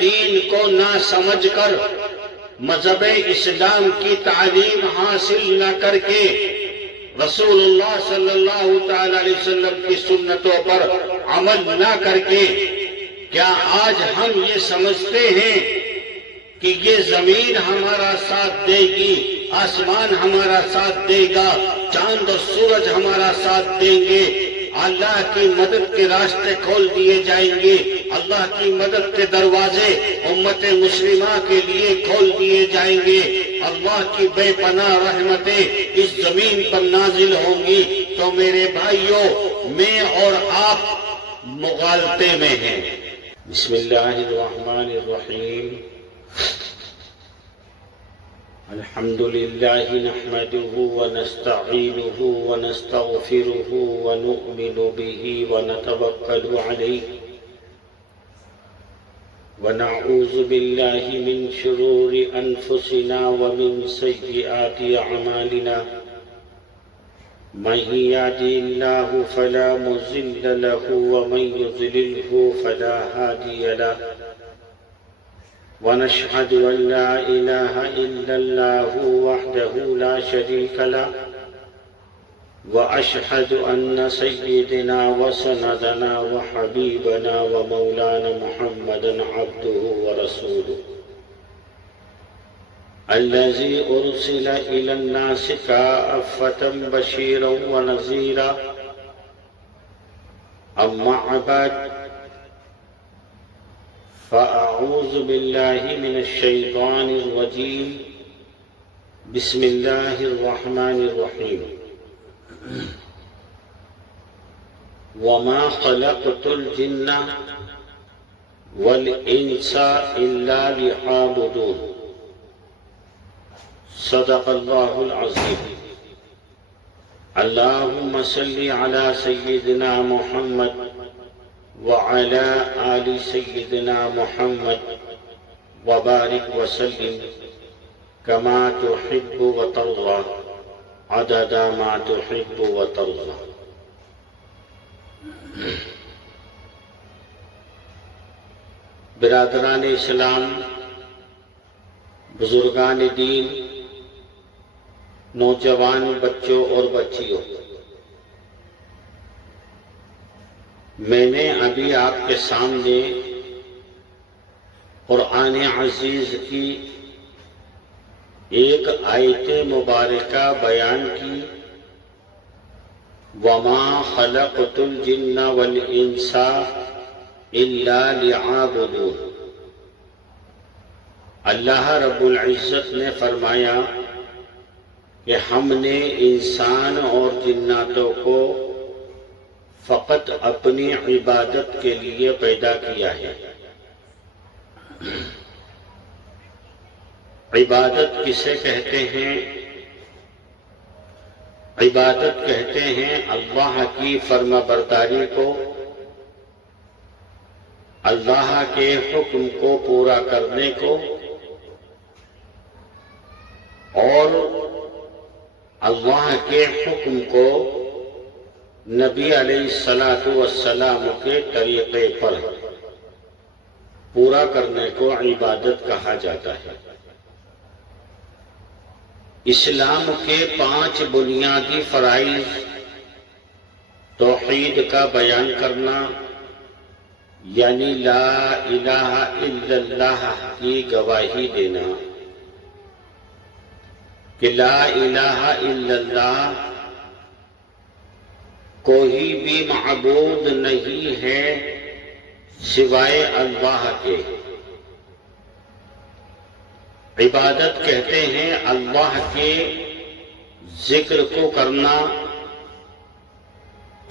دین کو نہ سمجھ کر، مذہب اسلام کی تعلیم حاصل نہ کر کے، رسول اللہ صلی اللہ تعالی علیہ وسلم کی سنتوں پر عمل نہ کر کے، کیا آج ہم یہ سمجھتے ہیں کہ یہ زمین ہمارا ساتھ دے گی، آسمان ہمارا ساتھ دے گا، چاند و سورج ہمارا ساتھ دیں گے، اللہ کی مدد کے راستے کھول دیے جائیں گے، اللہ کی مدد کے دروازے امت مسلمہ کے لیے کھول دیے جائیں گے، اللہ کی بے پناہ رحمتیں اس زمین پر نازل ہوں گی، تو میرے بھائیوں، میں اور آپ مغالطے میں ہیں۔ بسم اللہ الرحمن الرحیم۔ الحمد لله نحمده ونستعينه ونستغفره ونؤمن به ونتوكل عليه ونعوذ بالله من شرور أنفسنا ومن سيئات أعمالنا من يهده الله فلا مضل له ومن يضلله فلا هادي له ونشهد أن لا إله إلا الله وحده لا شريك له وأشهد أن سيدنا وسندنا وحبيبنا ومولانا محمدا عبده ورسوله الذي أرسل إلى الناس كافة بشيرا ونذيرا أما بعد فأعوذ بالله من الشيطان الرجيم بسم الله الرحمن الرحيم وما خلقت الجن والإنس إلا ليعبدون صدق الله العظيم اللهم صل على سيدنا محمد وعلى آل سيدنا محمد وبارك وسلم كما تحب وترضى عدد ما تحب وترضى۔ برادران اسلام، بزرگان دین، نوجوان بچوں اور بچیوں، میں نے ابھی آپ کے سامنے قرآن عزیز کی ایک آیت مبارکہ بیان کی، وَمَا خَلَقْتُ الْجِنَّ وَالْإِنسَ إِلَّا لِيَعْبُدُونِ۔ اللہ رب العزت نے فرمایا کہ ہم نے انسان اور جناتوں کو فقط اپنی عبادت کے لیے پیدا کیا ہے۔ عبادت کسے کہتے ہیں؟ عبادت کہتے ہیں اللہ کی فرما برداری کو، اللہ کے حکم کو پورا کرنے کو، اور اللہ کے حکم کو نبی علیہ السلام کے طریقے پر پورا کرنے کو عبادت کہا جاتا ہے۔ اسلام کے 5 بنیادی فرائض، توحید کا بیان کرنا یعنی لا الہ الا اللہ کی گواہی دینا کہ لا الہ الا اللہ کوئی بھی معبود نہیں ہے سوائے اللہ کے۔ عبادت کہتے ہیں اللہ کے ذکر کو کرنا،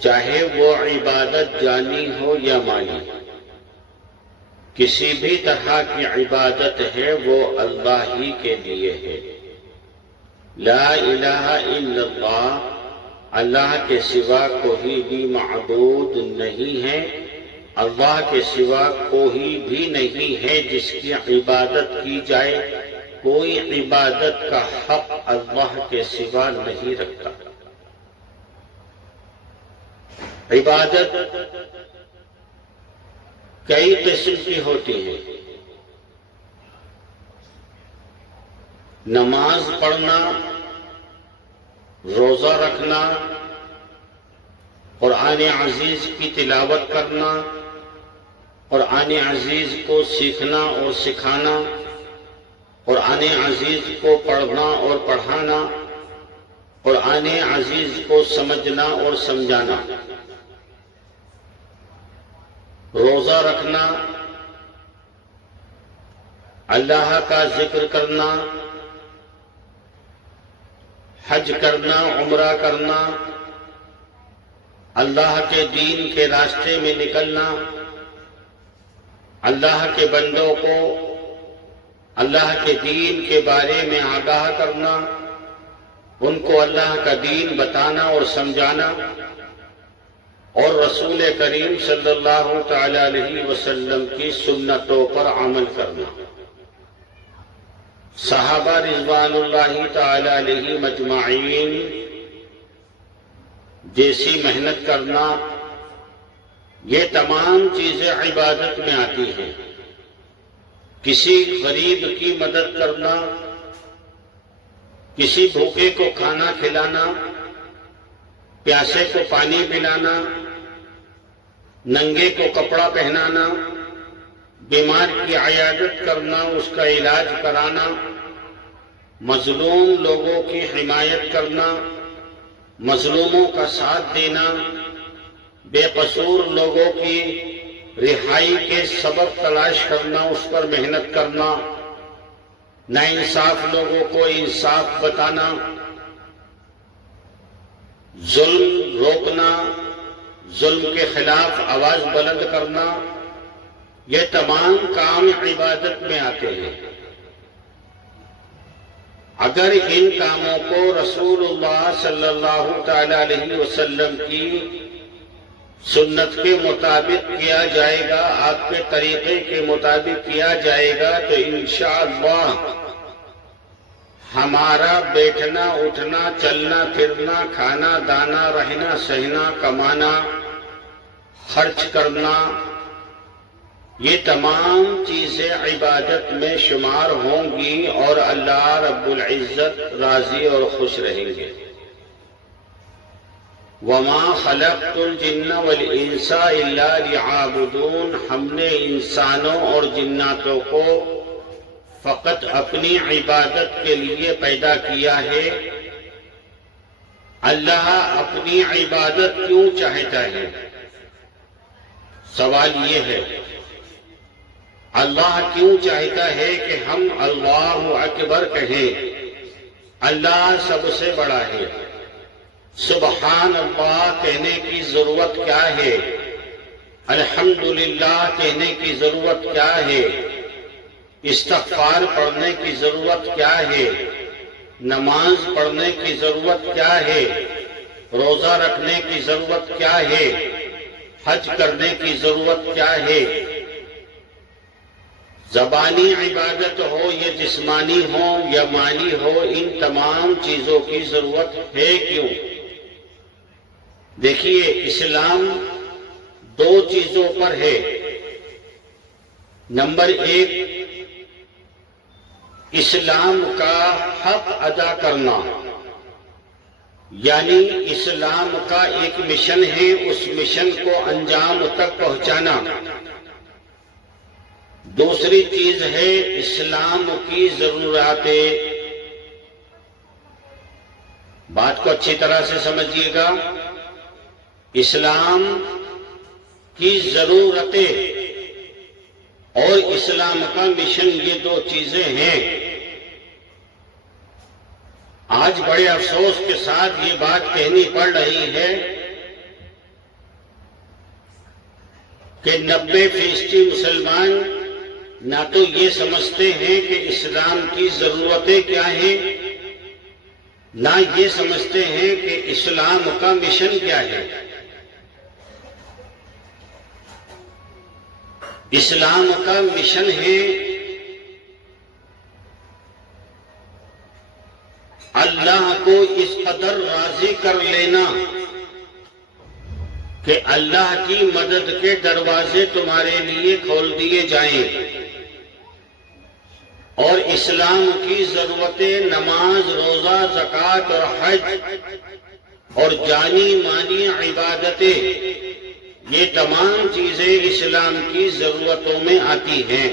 چاہے وہ عبادت جانی ہو یا مانی، کسی بھی طرح کی عبادت ہے وہ اللہ ہی کے لیے ہے۔ لا الہ الا اللہ، اللہ کے سوا کوئی بھی معبود نہیں ہے، اللہ کے سوا کوئی بھی نہیں ہے جس کی عبادت کی جائے، کوئی عبادت کا حق اللہ کے سوا نہیں رکھتا۔ عبادت کئی قسم کی ہوتی ہے۔ نماز پڑھنا، روزہ رکھنا، قرآن عزیز کی تلاوت کرنا، قرآن عزیز کو سیکھنا اور سکھانا، قرآن عزیز کو پڑھنا اور پڑھانا، قرآن عزیز کو سمجھنا اور سمجھانا، روزہ رکھنا، اللہ کا ذکر کرنا، حج کرنا، عمرہ کرنا، اللہ کے دین کے راستے میں نکلنا، اللہ کے بندوں کو اللہ کے دین کے بارے میں آگاہ کرنا، ان کو اللہ کا دین بتانا اور سمجھانا، اور رسول کریم صلی اللہ تعالی علیہ وسلم کی سنتوں پر عمل کرنا، صحابہ رضوان اللہ تعالی علیہ مجمعین جیسی محنت کرنا، یہ تمام چیزیں عبادت میں آتی ہیں۔ کسی غریب کی مدد کرنا، کسی بھوکے کو کھانا کھلانا، پیاسے کو پانی پلانا، ننگے کو کپڑا پہنانا، بیمار کی عیادت کرنا، اس کا علاج کرانا، مظلوم لوگوں کی حمایت کرنا، مظلوموں کا ساتھ دینا، بے قصور لوگوں کی رہائی کے سبب تلاش کرنا، اس پر محنت کرنا، ناانصاف لوگوں کو انصاف بتانا، ظلم روکنا، ظلم کے خلاف آواز بلند کرنا، یہ تمام کام عبادت میں آتے ہیں۔ اگر ان کاموں کو رسول اللہ صلی اللہ تعالی علیہ وسلم کی سنت کے مطابق کیا جائے گا، آپ کے طریقے کے مطابق کیا جائے گا، تو انشاءاللہ ہمارا بیٹھنا اٹھنا چلنا پھرنا کھانا دانا رہنا سہنا کمانا خرچ کرنا یہ تمام چیزیں عبادت میں شمار ہوں گی اور اللہ رب العزت راضی اور خوش رہیں گے۔ وَمَا خَلَقْتُ الْجِنَّ وَالْإِنسَ إِلَّا لِيَعْبُدُونَ، ہم نے انسانوں اور جناتوں کو فقط اپنی عبادت کے لیے پیدا کیا ہے۔ اللہ اپنی عبادت کیوں چاہتا ہے؟ سوال یہ ہے، اللہ کیوں چاہتا ہے کہ ہم اللہ اکبر کہیں؟ اللہ سب سے بڑا ہے۔ سبحان اللہ کہنے کی ضرورت کیا ہے؟ الحمدللہ کہنے کی ضرورت کیا ہے؟ استغفار پڑھنے کی ضرورت کیا ہے؟ نماز پڑھنے کی ضرورت کیا ہے؟ روزہ رکھنے کی ضرورت کیا ہے؟ حج کرنے کی ضرورت کیا ہے؟ زبانی عبادت ہو یا جسمانی ہو یا مالی ہو، ان تمام چیزوں کی ضرورت ہے کیوں؟ دیکھیے، اسلام دو چیزوں پر ہے۔ نمبر ایک، اسلام کا حق ادا کرنا، یعنی اسلام کا ایک مشن ہے، اس مشن کو انجام تک پہنچانا۔ دوسری چیز ہے اسلام کی ضرورتیں۔ بات کو اچھی طرح سے سمجھیے گا، اسلام کی ضرورتیں اور اسلام کا مشن، یہ دو چیزیں ہیں۔ آج بڑے افسوس کے ساتھ یہ بات کہنی پڑ رہی ہے کہ 90% مسلمان نہ تو یہ سمجھتے ہیں کہ اسلام کی ضرورتیں کیا ہیں، نہ یہ سمجھتے ہیں کہ اسلام کا مشن کیا ہے۔ اسلام کا مشن ہے اللہ کو اس قدر راضی کر لینا کہ اللہ کی مدد کے دروازے تمہارے لیے کھول دیے جائیں۔ اور اسلام کی ضرورتیں نماز، روزہ، زکوٰۃ اور حج اور جانی مانی عبادتیں، یہ تمام چیزیں اسلام کی ضرورتوں میں آتی ہیں۔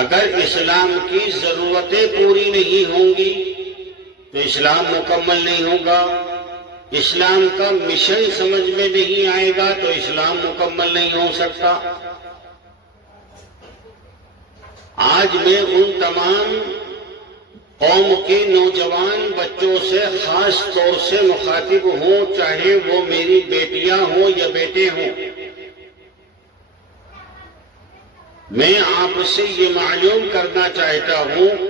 اگر اسلام کی ضرورتیں پوری نہیں ہوں گی تو اسلام مکمل نہیں ہوگا، اسلام کا مشن سمجھ میں نہیں آئے گا تو اسلام مکمل نہیں ہو سکتا۔ آج میں ان تمام قوم کے نوجوان بچوں سے خاص طور سے مخاطب ہوں، چاہے وہ میری بیٹیاں ہوں یا بیٹے ہوں۔ میں آپ سے یہ معلوم کرنا چاہتا ہوں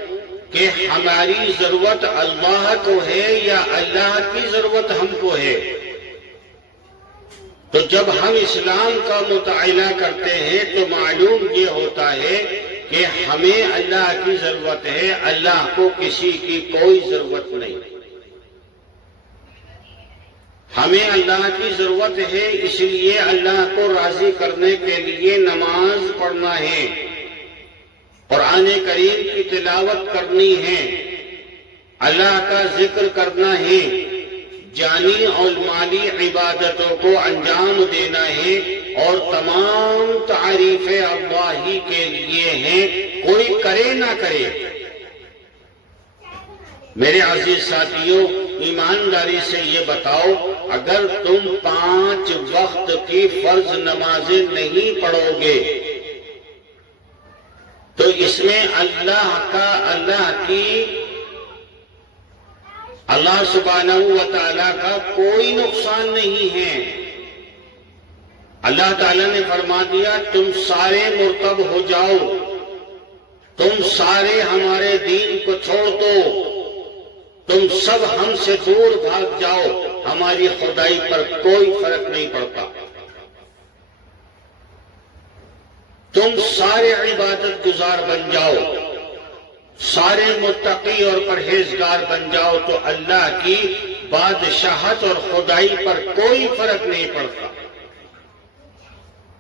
کہ ہماری ضرورت اللہ کو ہے یا اللہ کی ضرورت ہم کو ہے۔ تو جب ہم اسلام کا مطالعہ کرتے ہیں تو معلوم یہ ہوتا ہے کہ ہمیں اللہ کی ضرورت ہے، اللہ کو کسی کی کوئی ضرورت نہیں۔ ہمیں اللہ کی ضرورت ہے، اس لیے اللہ کو راضی کرنے کے لیے نماز پڑھنا ہے، قرآن کریم کی تلاوت کرنی ہے، اللہ کا ذکر کرنا ہے، جانی اور مالی عبادتوں کو انجام دینا ہے، اور تمام تعریفیں اللہ ہی کے لیے ہیں، کوئی کرے نہ کرے۔ میرے عزیز ساتھیوں، ایمانداری سے یہ بتاؤ، اگر تم 5 وقت کی فرض نمازیں نہیں پڑھو گے تو اس میں اللہ سبحانہ و تعالیٰ کا کوئی نقصان نہیں ہے۔ اللہ تعالیٰ نے فرما دیا تم سارے مرتب ہو جاؤ، تم سارے ہمارے دین کو چھوڑ دو، تم سب ہم سے دور بھاگ جاؤ، ہماری خدائی پر کوئی فرق نہیں پڑتا، تم سارے عبادت گزار بن جاؤ، سارے متقی اور پرہیزگار بن جاؤ، تو اللہ کی بادشاہت اور خدائی پر کوئی فرق نہیں پڑتا۔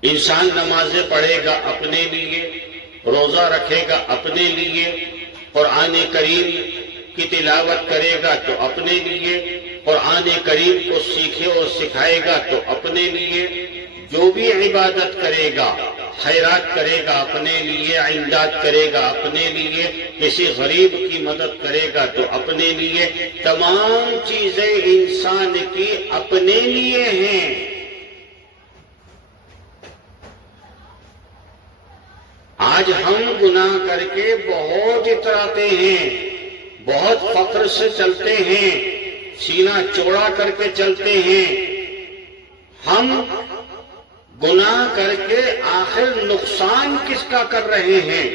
انسان نمازیں پڑھے گا اپنے لیے، روزہ رکھے گا اپنے لیے، قرآن کریم کی تلاوت کرے گا تو اپنے لیے، قرآن کریم کو سیکھے اور سکھائے گا تو اپنے لیے، جو بھی عبادت کرے گا، خیرات کرے گا اپنے لیے، امداد کرے گا اپنے لیے، کسی غریب کی مدد کرے گا تو اپنے لیے، تمام چیزیں انسان کی اپنے لیے ہیں۔ آج ہم گناہ کر کے بہت اتراتے ہیں، بہت فخر سے چلتے ہیں، سینہ چوڑا کر کے چلتے ہیں۔ ہم گناہ کر کے آخر نقصان کس کا کر رہے ہیں؟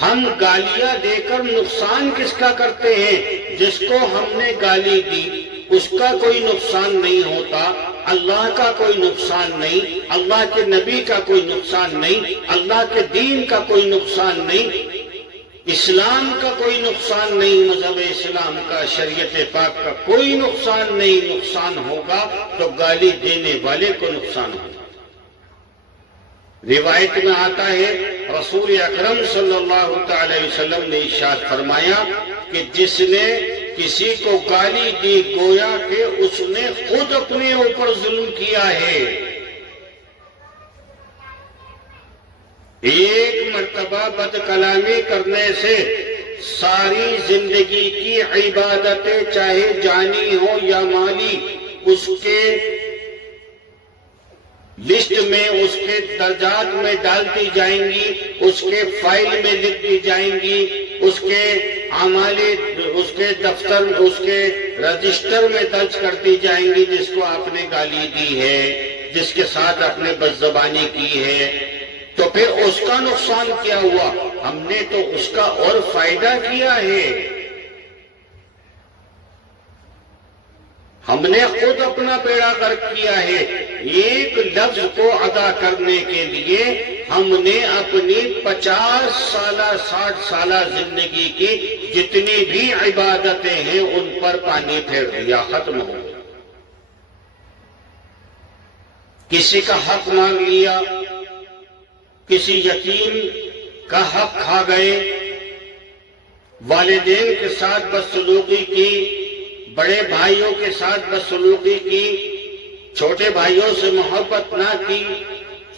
ہم گالیاں دے کر نقصان کس کا کرتے ہیں؟ جس کو ہم نے گالی دی اس کا کوئی نقصان نہیں ہوتا، اللہ کا کوئی نقصان نہیں، اللہ کے نبی کا کوئی نقصان نہیں، اللہ کے دین کا کوئی نقصان نہیں، اسلام کا کوئی نقصان نہیں، مذہب اسلام کا، شریعت پاک کا کوئی نقصان نہیں۔ نقصان ہوگا تو گالی دینے والے کو نقصان ہوگا۔ روایت میں آتا ہے رسول اکرم صلی اللہ تعالی وسلم نے ارشاد فرمایا کہ جس نے کسی کو گالی دی گویا کہ اس نے خود اپنے اوپر ظلم کیا ہے۔ ایک مرتبہ بد کلامی کرنے سے ساری زندگی کی عبادتیں چاہے جانی ہو یا مالی اس کے لسٹ میں، اس کے درجات میں ڈال دی جائیں گی، اس کے فائل میں لکھ دی جائیں گی، اس کے اعمال، اس کے دفتر، اس کے رجسٹر میں درج کر دی جائیں گی، جس کو آپ نے گالی دی ہے، جس کے ساتھ آپ نے بدزبانی کی ہے۔ تو پھر اس کا نقصان کیا ہوا؟ ہم نے تو اس کا اور فائدہ کیا ہے، ہم نے خود اپنا بیڑا غرق کیا ہے۔ ایک لفظ کو ادا کرنے کے لیے ہم نے اپنی 50 سالہ 60 سالہ زندگی کی جتنی بھی عبادتیں ہیں ان پر پانی پھیر دیا، ختم ہو گیا۔ کسی کا حق مانگ لیا، کسی یتیم کا حق کھا گئے، والدین کے ساتھ بدسلوکی کی، بڑے بھائیوں کے ساتھ بدسلوکی کی، چھوٹے بھائیوں سے محبت نہ کی،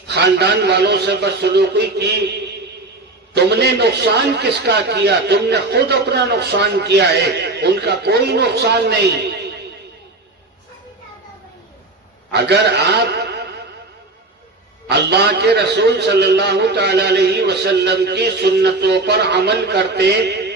خاندان والوں سے بدسلوکی کی، تم نے نقصان کس کا کیا؟ تم نے خود اپنا نقصان کیا ہے، ان کا کوئی نقصان نہیں۔ اگر آپ اللہ کے رسول صلی اللہ تعالی علیہ وسلم کی سنتوں پر عمل کرتے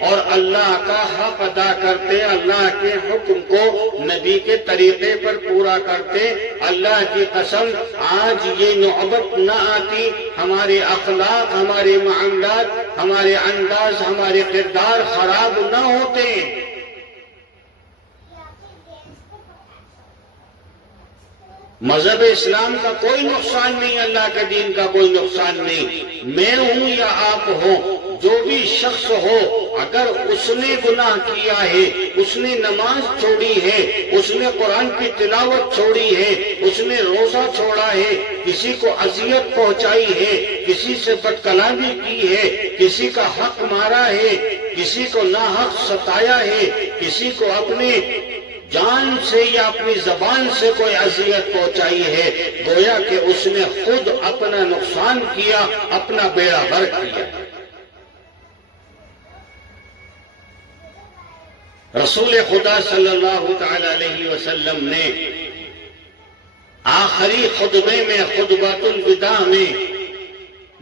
اور اللہ کا حق ادا کرتے، اللہ کے حکم کو نبی کے طریقے پر پورا کرتے، اللہ کی قسم آج یہ نوبت نہ آتی، ہمارے اخلاق، ہمارے معاملات، ہمارے انداز، ہمارے کردار خراب نہ ہوتے۔ مذہب اسلام کا کوئی نقصان نہیں، اللہ کے دین کا کوئی نقصان نہیں۔ میں ہوں یا آپ ہوں، جو بھی شخص ہو، اگر اس نے گناہ کیا ہے، اس نے نماز چھوڑی ہے، اس نے قرآن کی تلاوت چھوڑی ہے، اس نے روزہ چھوڑا ہے، کسی کو اذیت پہنچائی ہے، کسی سے بد کلامی کی ہے، کسی کا حق مارا ہے، کسی کو ناحق ستایا ہے، کسی کو اپنے جان سے یا اپنی زبان سے کوئی اذیت پہنچائی ہے، گویا کہ اس نے خود اپنا نقصان کیا، اپنا بیڑا غرق کیا۔ رسول خدا صلی اللہ تعالی علیہ وسلم نے آخری خطبے میں، خطبۃ الوداع میں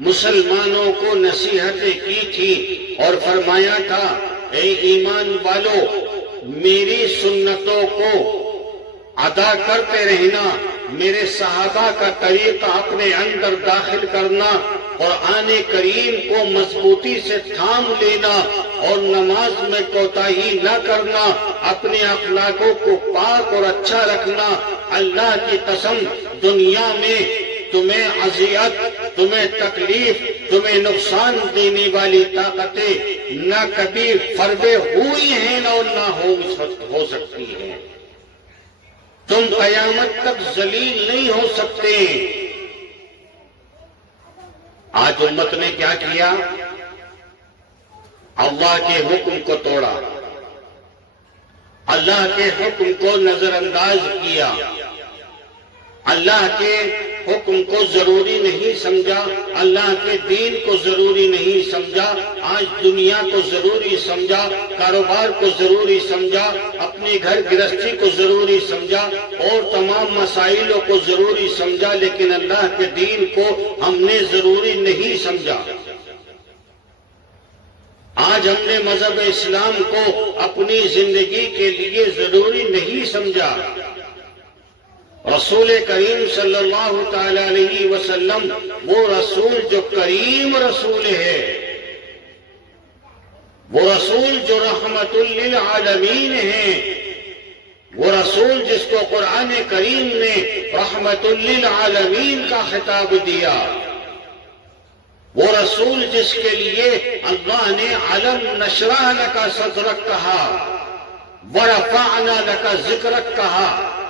مسلمانوں کو نصیحتیں کی تھی اور فرمایا تھا، اے ایمان والو، میری سنتوں کو ادا کرتے رہنا، میرے صحابہ کا طریقہ اپنے اندر داخل کرنا، قرآن کریم کو مضبوطی سے تھام لینا اور نماز میں کوتاہی نہ کرنا، اپنے اخلاقوں کو پاک اور اچھا رکھنا۔ اللہ کی قسم، دنیا میں تمہیں اذیت، تمہیں تکلیف، تمہیں نقصان دینے والی طاقتیں نہ کبھی فربے ہوئی ہیں نہ ہو سکتی ہیں۔ تم قیامت تک ذلیل نہیں ہو سکتے۔ آج امت نے کیا کیا؟ اللہ کے حکم کو توڑا، اللہ کے حکم کو نظر انداز کیا، اللہ کے حکم کو ضروری نہیں سمجھا، اللہ کے دین کو ضروری نہیں سمجھا، آج دنیا کو ضروری سمجھا، کاروبار کو ضروری سمجھا، اپنی گھر گرہستی کو ضروری سمجھا اور تمام مسائلوں کو ضروری سمجھا، لیکن اللہ کے دین کو ہم نے ضروری نہیں سمجھا۔ آج ہم نے مذہب اسلام کو اپنی زندگی کے لیے ضروری نہیں سمجھا۔ رسول کریم صلی اللہ تعالی علیہ وسلم وہ رسول جو کریم رسول ہے، وہ رسول جو رحمت للعالمین ہے، وہ رسول جس کو قرآن کریم نے رحمت للعالمین کا خطاب دیا، وہ رسول جس کے لیے اللہ نے علم نشرح لک صدرک کہا، ورفعنا لک ذکرک کہا،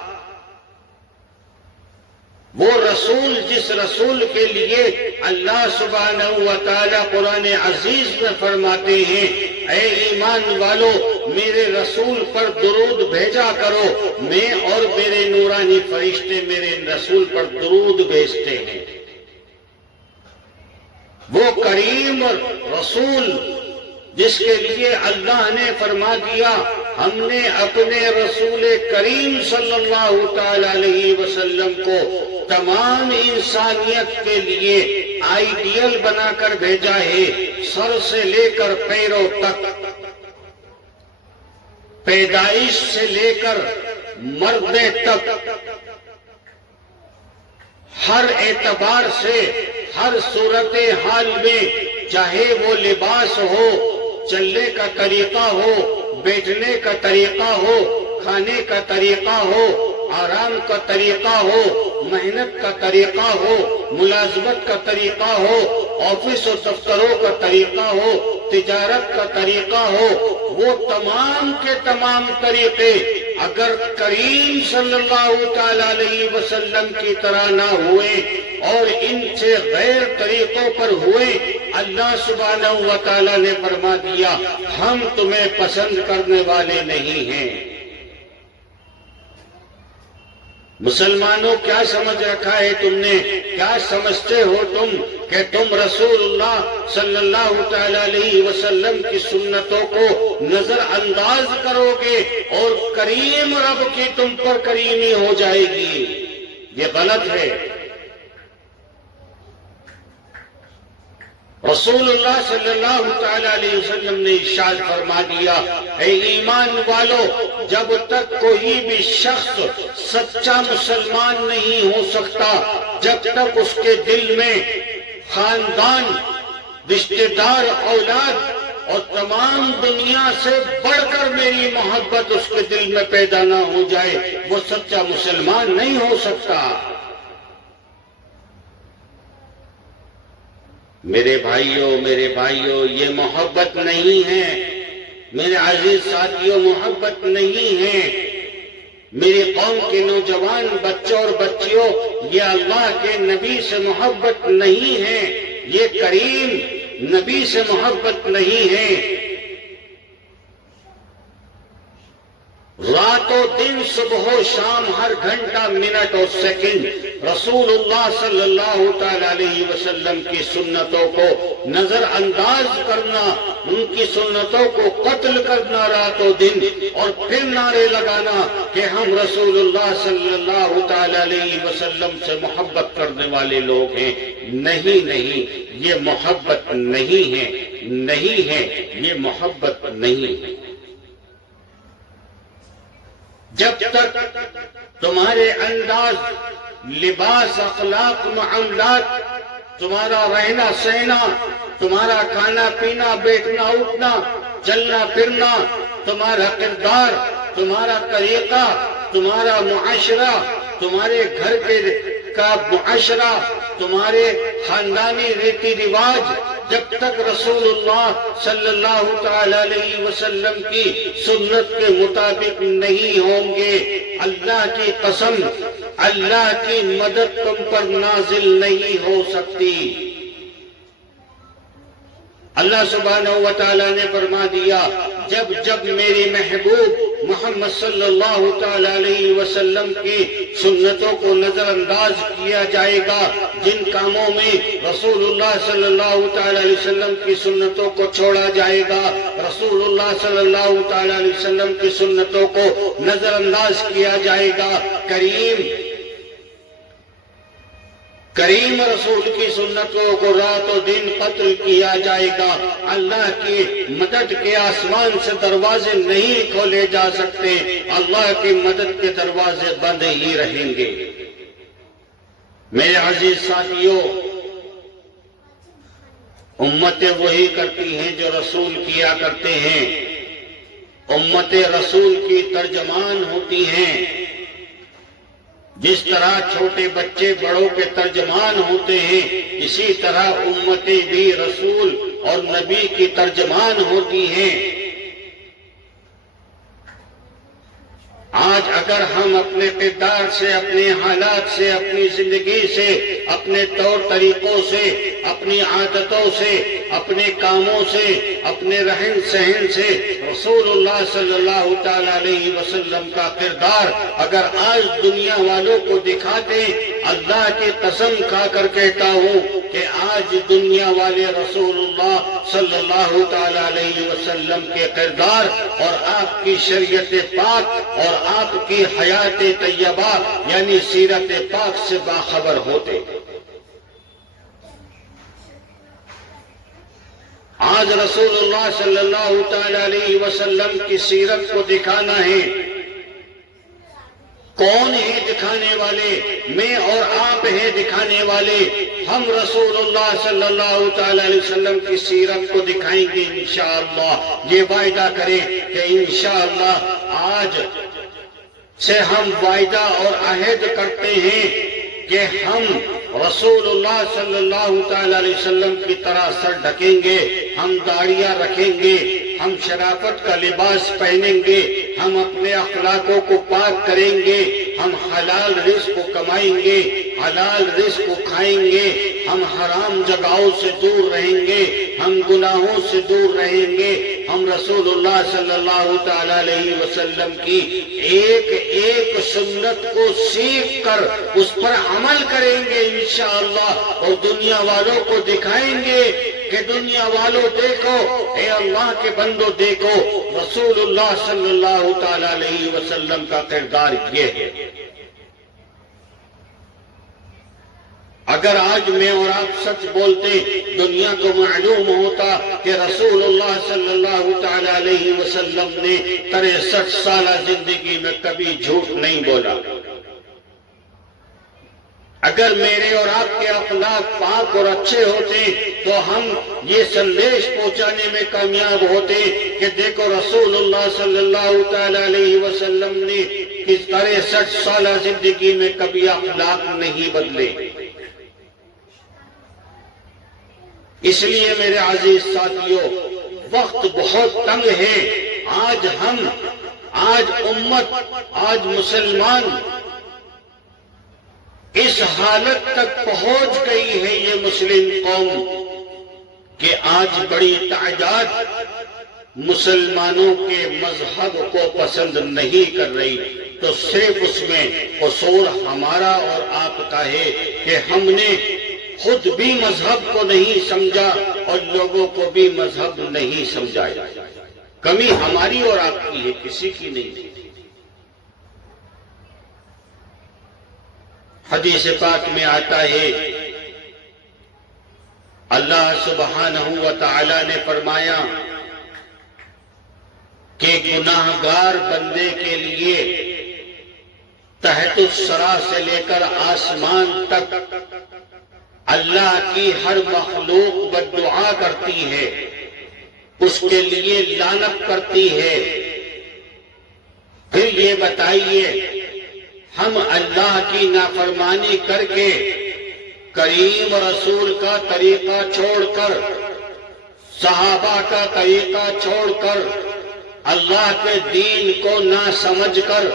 وہ رسول جس رسول کے لیے اللہ سبحانہ و تعالی قرآن عزیز میں فرماتے ہیں، اے ایمان والو، میرے رسول پر درود بھیجا کرو، میں اور میرے نورانی فرشتے میرے رسول پر درود بھیجتے ہیں۔ وہ کریم رسول جس کے لیے اللہ نے فرما دیا، ہم نے اپنے رسول کریم صلی اللہ تعالی علیہ وسلم کو تمام انسانیت کے لیے آئیڈیل بنا کر بھیجا ہے، سر سے لے کر پیروں تک، پیدائش سے لے کر مردے تک، ہر اعتبار سے، ہر صورت حال میں، چاہے وہ لباس ہو، چلنے کا طریقہ ہو، بیٹھنے کا طریقہ ہو، کھانے کا طریقہ ہو، آرام کا طریقہ ہو، محنت کا طریقہ ہو، ملازمت کا طریقہ ہو، آفس و دفتروں کا طریقہ ہو، تجارت کا طریقہ ہو، وہ تمام کے تمام طریقے اگر کریم صلی اللہ تعالی علیہ وسلم کی طرح نہ ہوئے اور ان سے غیر طریقوں پر ہوئے، اللہ سبحانہ و تعالیٰ نے فرما دیا ہم تمہیں پسند کرنے والے نہیں ہیں۔ مسلمانوں کیا سمجھ رکھا ہے تم نے؟ کیا سمجھتے ہو تم کہ تم رسول اللہ صلی اللہ تعالی علیہ وسلم کی سنتوں کو نظر انداز کرو گے اور کریم رب کی تم پر کریمی ہو جائے گی؟ یہ غلط ہے۔ رسول اللہ صلی اللہ تعالی علیہ وسلم نے ارشاد فرما دیا، اے ایمان والو، جب تک کوئی بھی شخص سچا مسلمان نہیں ہو سکتا جب تک اس کے دل میں خاندان، رشتہ دار، اولاد اور تمام دنیا سے بڑھ کر میری محبت اس کے دل میں پیدا نہ ہو جائے، وہ سچا مسلمان نہیں ہو سکتا۔ میرے بھائیوں یہ محبت نہیں ہے، میرے عزیز ساتھیوں، محبت نہیں ہے۔ میری قوم کے نوجوان بچوں اور بچیوں، یہ اللہ کے نبی سے محبت نہیں ہے، یہ کریم نبی سے محبت نہیں ہے۔ رات و دن، صبح و شام، ہر گھنٹہ، منٹ اور سیکنڈ رسول اللہ صلی اللہ تعالی علیہ وسلم کی سنتوں کو نظر انداز کرنا، ان کی سنتوں کو قتل کرنا رات و دن، اور پھر نعرے لگانا کہ ہم رسول اللہ صلی اللہ تعالی علیہ وسلم سے محبت کرنے والے لوگ ہیں۔ نہیں، یہ محبت نہیں ہے، یہ محبت نہیں ہے۔ جب تک تمہارے انداز، لباس، اخلاق، معاملات، تمہارا رہنا سہنا، تمہارا کھانا پینا، بیٹھنا اٹھنا، چلنا پھرنا، تمہارا کردار، تمہارا طریقہ، تمہارا معاشرہ، تمہارے گھر کا معاشرہ، تمہارے خاندانی ریتی رواج جب تک رسول اللہ صلی اللہ تعالی علیہ وسلم کی سنت کے مطابق نہیں ہوں گے، اللہ کی قسم، اللہ کی مدد تم پر نازل نہیں ہو سکتی۔ اللہ سبحانہ و تعالیٰ نے فرما دیا، جب میری محبوب محمد صلی اللہ تعالی علیہ وسلم کی سنتوں کو نظر انداز کیا جائے گا، جن کاموں میں رسول اللہ صلی اللہ تعالی علیہ وسلم کی سنتوں کو چھوڑا جائے گا، رسول اللہ صلی اللہ تعالی علیہ وسلم کی سنتوں کو نظر انداز کیا جائے گا، کریم رسول کی سنتوں کو رات و دن قتل کیا جائے گا، اللہ کی مدد کے آسمان سے دروازے نہیں کھولے جا سکتے، اللہ کی مدد کے دروازے بند ہی رہیں گے۔ میرے عزیز ساتھیوں، امتیں وہی کرتی ہیں جو رسول کیا کرتے ہیں، امتیں رسول کی ترجمان ہوتی ہیں۔ جس طرح چھوٹے بچے بڑوں کے ترجمان ہوتے ہیں، اسی طرح امتیں بھی رسول اور نبی کی ترجمان ہوتی ہیں۔ آج اگر ہم اپنے کردار سے، اپنے حالات سے، اپنی زندگی سے، اپنے طور طریقوں سے، اپنی عادتوں سے، اپنے کاموں سے، اپنے رہن سہن سے رسول اللہ صلی اللہ تعالی علیہ وسلم کا کردار اگر آج دنیا والوں کو دکھاتے، اللہ کی قسم کھا کر کہتا ہوں کہ آج دنیا والے رسول اللہ صلی اللہ تعالی علیہ وسلم کے کردار اور آپ کی شریعت پاک اور آپ کی حیات طیبہ یعنی سیرت پاک سے باخبر ہوتے۔ آج رسول اللہ صلی اللہ تعالی علیہ وسلم کی سیرت کو دکھانا ہے۔ کون ہے دکھانے والے؟ میں اور آپ ہیں دکھانے والے۔ ہم رسول اللہ صلی اللہ تعالی علیہ وسلم کی سیرت کو دکھائیں گے انشاءاللہ۔ یہ وعدہ کریں کہ انشاءاللہ آج سے ہم وعدہ اور عہد کرتے ہیں کہ ہم رسول اللہ صلی اللہ تعالی علیہ وسلم کی طرح سر ڈھکیں گے، ہم داڑیاں رکھیں گے، ہم شرافت کا لباس پہنیں گے، ہم اپنے اخلاقوں کو پاک کریں گے، ہم حلال رزق کو کمائیں گے، حلال رزق کو کھائیں گے، ہم حرام جگہوں سے دور رہیں گے، ہم گناہوں سے دور رہیں گے، ہم رسول اللہ صلی اللہ تعالی علیہ وسلم کی ایک ایک سنت کو سیکھ کر اس پر عمل کریں گے انشاءاللہ، اور دنیا والوں کو دکھائیں گے کہ دنیا والوں دیکھو، اے اللہ کے بندو دیکھو، رسول اللہ صلی اللہ تعالی علیہ وسلم کا کردار یہ ہے۔ اگر آج میں اور آپ سچ بولتے، دنیا کو معلوم ہوتا کہ رسول اللہ صلی اللہ تعالی علیہ وسلم نے 63 سالہ زندگی میں کبھی جھوٹ نہیں بولا۔ اگر میرے اور آپ کے اخلاق پاک اور اچھے ہوتے تو ہم یہ سندیش پہنچانے میں کامیاب ہوتے کہ دیکھو رسول اللہ صلی اللہ تعالی علیہ وسلم نے اس 63 سالہ زندگی میں کبھی اخلاق نہیں بدلے۔ اس لیے میرے عزیز ساتھیوں، وقت بہت تنگ ہے۔ آج امت، آج مسلمان اس حالت تک پہنچ گئی ہے، یہ مسلم قوم، کہ آج بڑی تعداد مسلمانوں کے مذہب کو پسند نہیں کر رہی، تو صرف اس میں قصور ہمارا اور آپ کا ہے کہ ہم نے خود بھی مذہب کو نہیں سمجھا اور لوگوں کو بھی مذہب نہیں سمجھایا۔ کمی ہماری اور آپ کی ہے، کسی کی نہیں۔ حدیث پاک میں آتا ہے، اللہ سبحانہ و تعالی نے فرمایا کہ گناہگار بندے کے لیے تحت الثری سے لے کر آسمان تک اللہ کی ہر مخلوق بددعا کرتی ہے، اس کے لیے لعنت کرتی ہے۔ پھر یہ بتائیے، ہم اللہ کی نافرمانی کر کے کریم رسول کا طریقہ چھوڑ کر، صحابہ کا طریقہ چھوڑ کر، اللہ کے دین کو نہ سمجھ کر،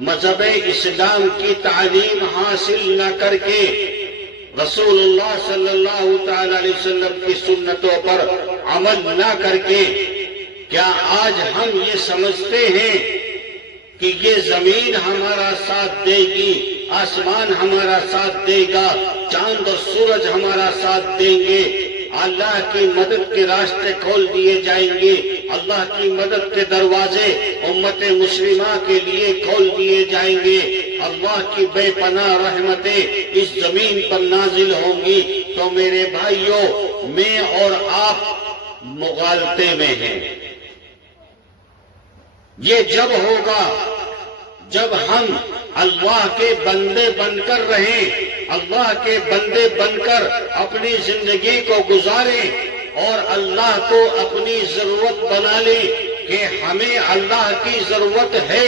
مذہب اسلام کی تعلیم حاصل نہ کر کے، رسول اللہ صلی اللہ تعالی علیہ وسلم کی سنتوں پر عمل نہ کر کے، کیا آج ہم یہ سمجھتے ہیں کہ یہ زمین ہمارا ساتھ دے گی، آسمان ہمارا ساتھ دے گا، چاند اور سورج ہمارا ساتھ دیں گے، اللہ کی مدد کے راستے کھول دیے جائیں گے، اللہ کی مدد کے دروازے امت مسلمہ کے لیے کھول دیے جائیں گے، اللہ کی بے پناہ رحمتیں اس زمین پر نازل ہوں گی، تو میرے بھائیوں، میں اور آپ مغالطے میں ہیں۔ یہ جب ہوگا جب ہم اللہ کے بندے بن کر رہیں، اللہ کے بندے بن کر اپنی زندگی کو گزاریں اور اللہ کو اپنی ضرورت بنا لیں کہ ہمیں اللہ کی ضرورت ہے،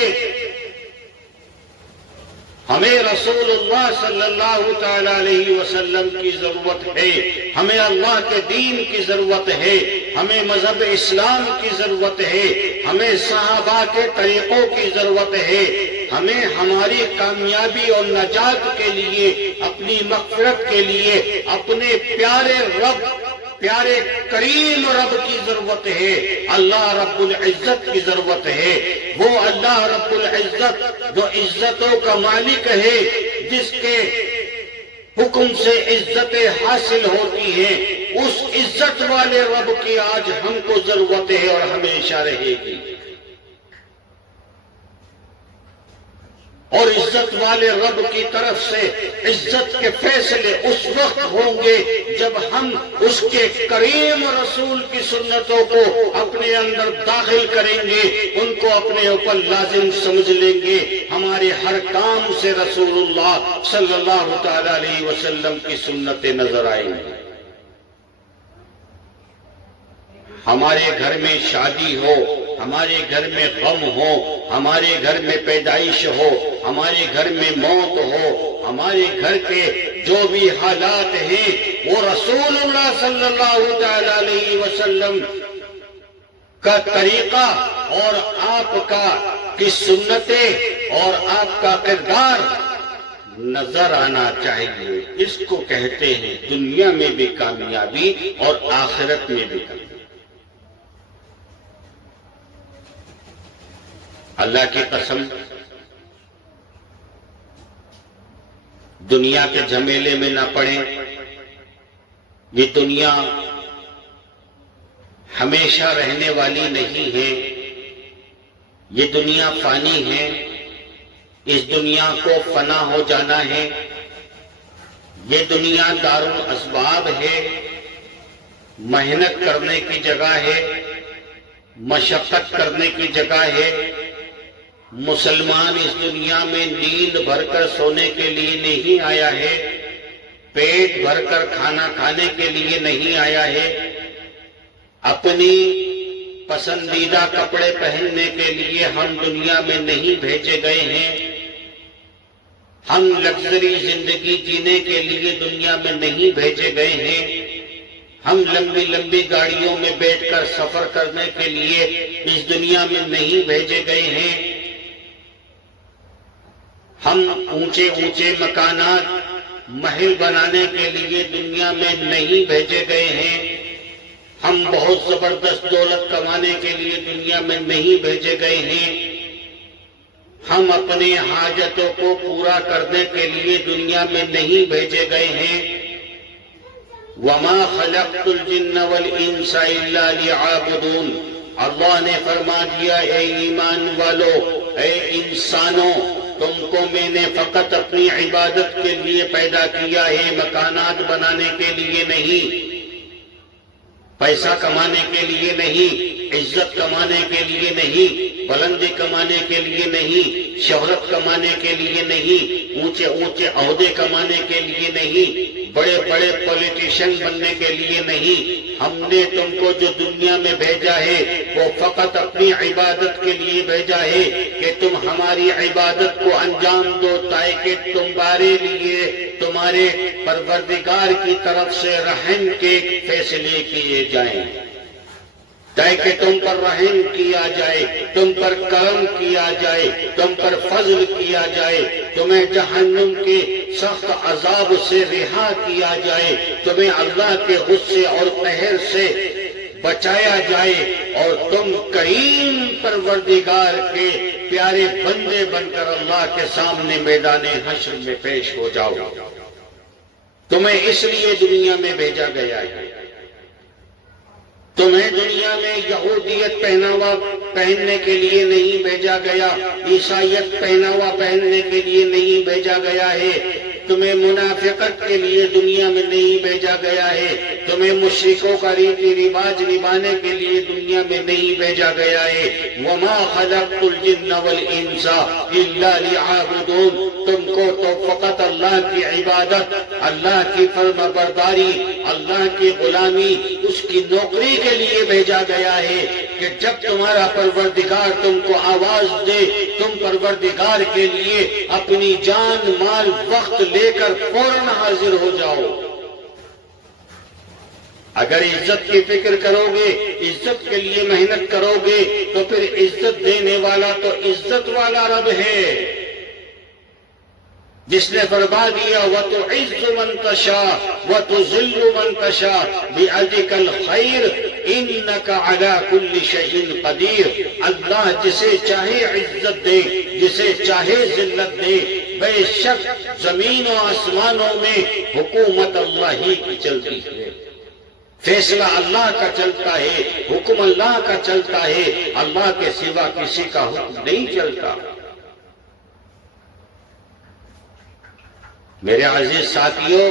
ہمیں رسول اللہ صلی اللہ تعالی علیہ وسلم کی ضرورت ہے، ہمیں اللہ کے دین کی ضرورت ہے، ہمیں مذہب اسلام کی ضرورت ہے، ہمیں صحابہ کے طریقوں کی ضرورت ہے، ہمیں ہماری کامیابی اور نجات کے لیے، اپنی مغفرت کے لیے اپنے پیارے رب، پیارے کریم رب کی ضرورت ہے، اللہ رب العزت کی ضرورت ہے۔ وہ اللہ رب العزت جو عزتوں کا مالک ہے، جس کے حکم سے عزتیں حاصل ہوتی ہیں، اس عزت والے رب کی آج ہم کو ضرورت ہے اور ہمیشہ رہے گی۔ اور عزت والے رب کی طرف سے عزت کے فیصلے اس وقت ہوں گے جب ہم اس کے کریم رسول کی سنتوں کو اپنے اندر داخل کریں گے، ان کو اپنے اوپر لازم سمجھ لیں گے، ہمارے ہر کام سے رسول اللہ صلی اللہ تعالی علیہ وسلم کی سنتیں نظر آئیں گی۔ ہمارے گھر میں شادی ہو، ہمارے گھر میں غم ہو، ہمارے گھر میں پیدائش ہو، ہمارے گھر میں موت ہو، ہمارے گھر کے جو بھی حالات ہیں، وہ رسول اللہ صلی اللہ تعالی علیہ وسلم کا طریقہ اور آپ کا کی سنتیں اور آپ کا کردار نظر آنا چاہیے. اس کو کہتے ہیں دنیا میں بھی کامیابی اور آخرت میں بھی کامیابی. اللہ کی قسم دنیا کے جھمیلے میں نہ پڑیں. یہ دنیا ہمیشہ رہنے والی نہیں ہے. یہ دنیا فانی ہے. اس دنیا کو فنا ہو جانا ہے. یہ دنیا دار الاسباب ہے. محنت کرنے کی جگہ ہے. مشقت کرنے کی جگہ ہے. مسلمان اس دنیا میں نیند بھر کر سونے کے لیے نہیں آیا ہے. پیٹ بھر کر کھانا کھانے کے لیے نہیں آیا ہے. اپنی پسندیدہ کپڑے پہننے کے لیے ہم دنیا میں نہیں بھیجے گئے ہیں. ہم لگژری زندگی جینے کے لیے دنیا میں نہیں بھیجے گئے ہیں. ہم لمبی لمبی گاڑیوں میں بیٹھ کر سفر کرنے کے لیے اس دنیا میں نہیں بھیجے گئے ہیں. ہم اونچے اونچے مکانات محل بنانے کے لیے دنیا میں نہیں بھیجے گئے ہیں. ہم بہت زبردست دولت کمانے کے لیے دنیا میں نہیں بھیجے گئے ہیں. ہم اپنے حاجتوں کو پورا کرنے کے لیے دنیا میں نہیں بھیجے گئے ہیں. وَمَا خَلَقْتُ الْجِنَّ وَالْإِنسَ إِلَّا لِيَعْبُدُونَ. اللہ نے فرما دیا اے ایمان والو، اے انسانوں، تم کو میں نے فقط اپنی عبادت کے لیے پیدا کیا ہے، مکانات بنانے کے لیے نہیں، پیسہ کمانے کے لیے نہیں، عزت کمانے کے لیے نہیں، بلندی کمانے کے لیے نہیں، شہرت کمانے کے لیے نہیں، اونچے اونچے عہدے کمانے کے لیے نہیں، بڑے بڑے پولیٹیشین بننے کے لیے نہیں. ہم نے تم کو جو دنیا میں بھیجا ہے وہ فقط اپنی عبادت کے لیے بھیجا ہے کہ تم ہماری عبادت کو انجام دو، تاکہ تمہارے لیے تمہارے پروردگار کی طرف سے رحم کے فیصلے کیے جائیں، تاکہ تم پر رحم کیا جائے، تم پر کرم کیا جائے، تم پر فضل کیا جائے، تمہیں جہنم کے سخت عذاب سے رہا کیا جائے، تمہیں اللہ کے غصے اور قہر سے بچایا جائے، اور تم کریم پروردگار کے پیارے بندے بن کر اللہ کے سامنے میدان حشر میں پیش ہو جاؤ. تمہیں اس لیے دنیا میں بھیجا گیا ہے. تمہیں دنیا میں یہودیت پہناوا پہننے کے لیے نہیں بھیجا گیا، عیسائیت پہناوا پہننے کے لیے نہیں بھیجا گیا ہے. تمہیں منافقت کے لیے دنیا میں نہیں بھیجا گیا ہے. تمہیں مشرکوں کا ریتی رواج نبھانے کے لیے دنیا میں نہیں بھیجا گیا ہے. وَمَا خَلَقْتُ الْجِنَّ وَالْإِنسَ إِلَّا لِيَعْبُدُونَ. تم کو تو فقط اللہ کی عبادت، اللہ کی فرما برداری، اللہ کی غلامی، اس کی نوکری کے لیے بھیجا گیا ہے کہ جب تمہارا پروردگار تم کو آواز دے، تم پروردگار کے لیے اپنی جان مال وقت لے کر فوراً حاضر ہو جاؤ. اگر عزت کی فکر کرو گے، عزت کے لیے محنت کرو گے، تو پھر عزت دینے والا تو عزت والا رب ہے، جس نے فرما دیا وَتُعِزُّ مَن تَشَاءُ وَتُذِلُّ مَن تَشَاءُ بِيَدِكَ الْخَيْرُ إِنَّكَ عَلَى كُلِّ شَيْءٍ قَدِيرٌ. اللہ جسے چاہے عزت دے، جسے چاہے ذلت دے. بے شک زمین و آسمانوں میں حکومت اللہ ہی کی چلتی ہے، فیصلہ اللہ کا چلتا ہے، حکم اللہ کا چلتا ہے، اللہ کے سوا کسی کا حکم نہیں چلتا. میرے عزیز ساتھیوں،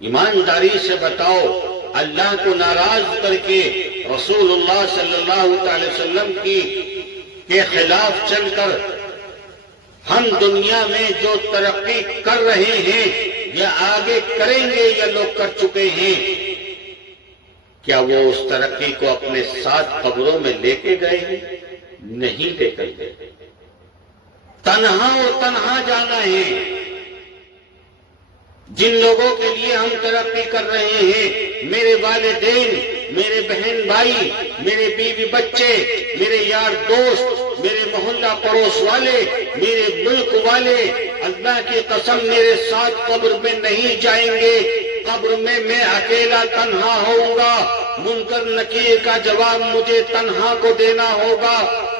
ایمانداری سے بتاؤ، اللہ کو ناراض کر کے رسول اللہ صلی اللہ علیہ وسلم کے خلاف چل کر ہم دنیا میں جو ترقی کر رہے ہیں یا آگے کریں گے یا لوگ کر چکے ہیں، کیا وہ اس ترقی کو اپنے ساتھ قبروں میں لے کے گئے ہیں؟ نہیں لے کر گئے. تنہا اور تنہا جانا ہے. جن لوگوں کے لیے ہم ترقی کر رہے ہیں، میرے والدین، میرے بہن بھائی، میرے بیوی بچے، میرے یار دوست، میرے محلہ پڑوس والے، میرے ملک والے، اللہ کی قسم میرے ساتھ قبر میں نہیں جائیں گے، قبر میں میں اکیلا تنہا ہوں گا، منکر نکیر کا جواب مجھے تنہا کو دینا ہوگا،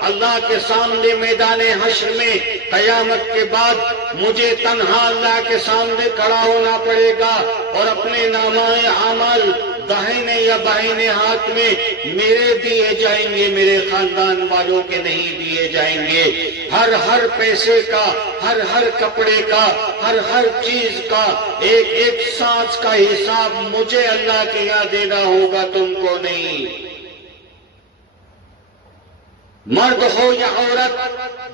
اللہ کے سامنے میدان حشر میں قیامت کے بعد مجھے تنہا اللہ کے سامنے کھڑا ہونا پڑے گا، اور اپنے نامۂ اعمال داہنے یا بائیں ہاتھ میں میرے دیے جائیں گے، میرے خاندان والوں کے نہیں دیے جائیں گے۔ ہر پیسے کا، ہر کپڑے کا، ہر چیز کا، ایک سانس کا حساب مجھے اللہ کے یہاں دینا ہوگا، تم کو نہیں۔ مرد ہو یا عورت،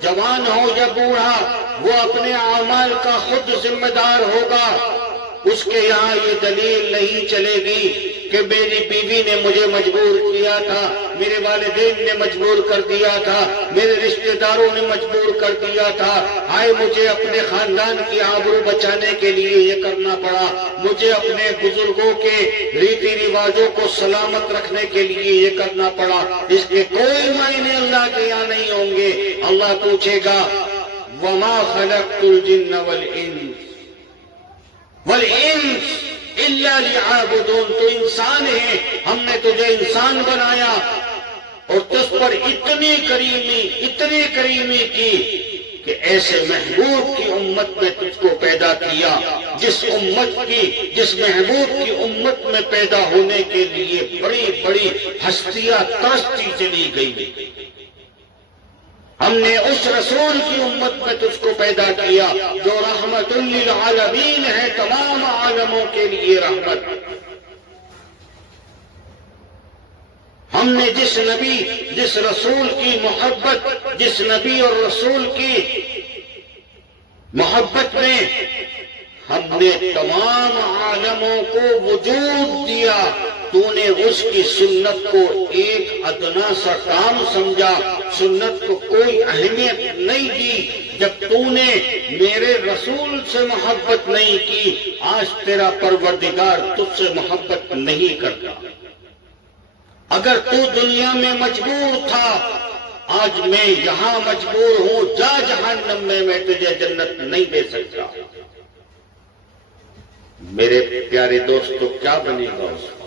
جوان ہو یا بوڑھا، وہ اپنے اعمال کا خود ذمہ دار ہوگا۔ اس کے یہاں یہ دلیل نہیں چلے گی کہ میری بیوی نے مجھے مجبور کیا تھا، میرے والدین نے مجبور کر دیا تھا، میرے رشتہ داروں نے مجبور کر دیا تھا، آئے مجھے اپنے خاندان کی آبرو بچانے کے لیے یہ کرنا پڑا، مجھے اپنے بزرگوں کے ریتی رواجوں کو سلامت رکھنے کے لیے یہ کرنا پڑا۔ اس کے کوئی معنی اللہ کے یہاں نہیں ہوں گے۔ اللہ پوچھے گا وَمَا خَلَقْتُ الْجِنَّ وَالْإِنسَ إِلَّا لِيَعْبُدُونَ، تو انسان ہے، ہم نے تجھے انسان بنایا اور تجھ پر اتنی کریمی کی کہ ایسے محبوب کی امت میں تجھ کو پیدا کیا، جس محبوب کی امت میں پیدا ہونے کے لیے بڑی ہستیاں ترستی چلی گئی۔ ہم نے اس رسول کی امت میں تجھ کو پیدا کیا جو رحمت للعالمین ہے، تمام عالموں کے لیے رحمت۔ ہم نے جس نبی جس رسول کی محبت، جس نبی اور رسول کی محبت میں ہم نے تمام عالموں کو وجود دیا، تو نے اس کی سنت کو ایک ادنا سا کام سمجھا، سنت کو کوئی اہمیت نہیں دی۔ جب تو نے میرے رسول سے محبت نہیں کی، آج تیرا پروردگار تجھ سے محبت نہیں کرتا۔ اگر تو دنیا میں مجبور تھا، آج میں یہاں مجبور ہوں، جا جہنم میں تجھے جنت نہیں دے سکتا۔ میرے پیارے دوستو، کیا بنے گا اس کو؟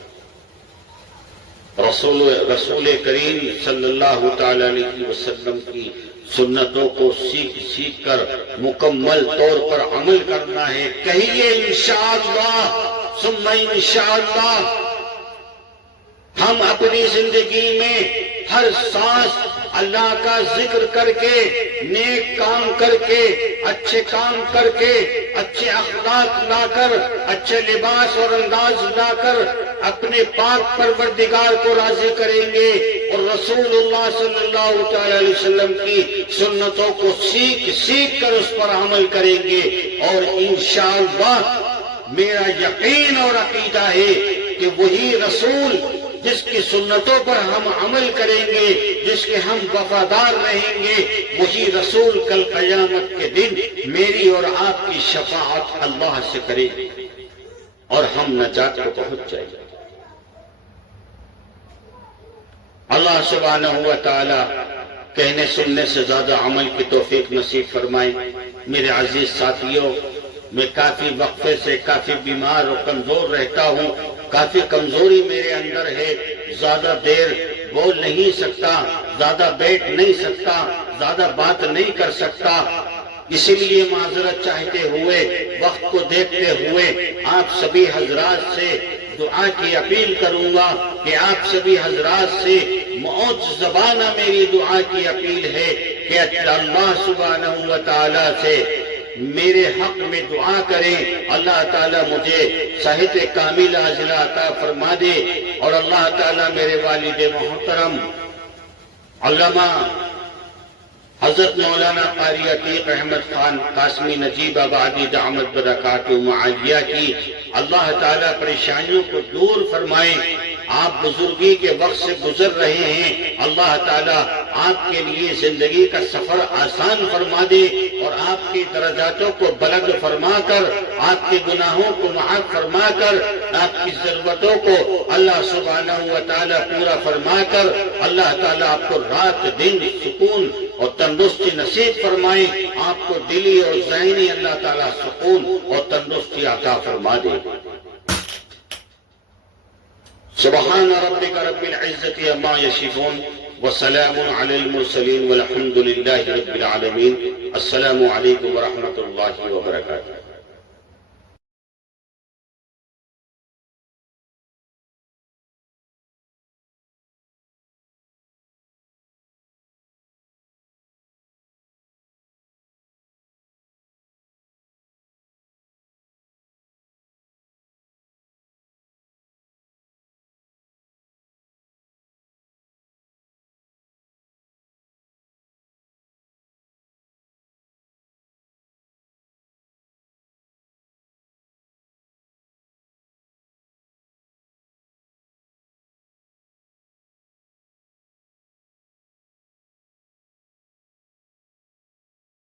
رسول کریم صلی اللہ تعالی علیہ وسلم کی سنتوں کو سیکھ کر مکمل طور پر عمل کرنا ہے۔ کہیے انشاءاللہ ثم انشاءاللہ۔ ہم اپنی زندگی میں ہر سانس اللہ کا ذکر کر کے، نیک کام کر کے، اچھے کام کر کے، اچھے اخلاق لا کر، اچھے لباس اور انداز لا کر اپنے پاک پروردگار کو راضی کریں گے، اور رسول اللہ صلی اللہ تعالی علیہ وسلم کی سنتوں کو سیکھ کر اس پر عمل کریں گے، اور انشاءاللہ میرا یقین اور عقیدہ ہے کہ وہی رسول جس کی سنتوں پر ہم عمل کریں گے، جس کے ہم وفادار رہیں گے، وہی رسول کل قیامت کے دن میری اور آپ کی شفاعت اللہ سے کرے گی اور ہم نجات کو پہنچ جائیں گے۔ اللہ سبحانہ و تعالی کہنے سننے سے زیادہ عمل کی توفیق نصیب فرمائے۔ میرے عزیز ساتھیوں، میں کافی وقفے سے کافی بیمار اور کمزور رہتا ہوں، کافی کمزوری میرے اندر ہے، زیادہ دیر بول نہیں سکتا، زیادہ بیٹھ نہیں سکتا، زیادہ بات نہیں کر سکتا، اسی لیے معذرت چاہتے ہوئے، وقت کو دیکھتے ہوئے آپ سبھی حضرات سے دعا کی اپیل کروں گا کہ آپ سبھی حضرات سے معجز زبانہ میری دعا کی اپیل ہے کہ اللہ سبحانہ و تعالی سے میرے حق میں دعا کریں، اللہ تعالیٰ مجھے صحت کامل عاجلہ عطا فرما دے، اور اللہ تعالیٰ میرے والد محترم علامہ حضرت مولانا قاری عتیق احمد خان قاسمی نجیب آبادی دعمت برکاتہ عالیہ کی اللہ تعالیٰ پریشانیوں کو دور فرمائیں۔ آپ بزرگی کے وقت سے گزر رہے ہیں، اللہ تعالیٰ آپ کے لیے زندگی کا سفر آسان فرما دے اور آپ کی درجاتوں کو بلند فرما کر، آپ کے گناہوں کو معاف فرما کر، آپ کی ضرورتوں کو اللہ سبحانہ و تعالی پورا فرما کر اللہ تعالیٰ آپ کو رات دن سکون اور تندرستی نصیب فرمائے، آپ کو دلی اور ذہنی اللہ تعالیٰ سکون اور تندرستی عطا فرما دے۔ سبحان ربک رب العزت عما یصفون وسلام علی المرسلین والحمد للہ رب العالمین۔ السلام علیکم ورحمۃ اللہ وبرکاتہ۔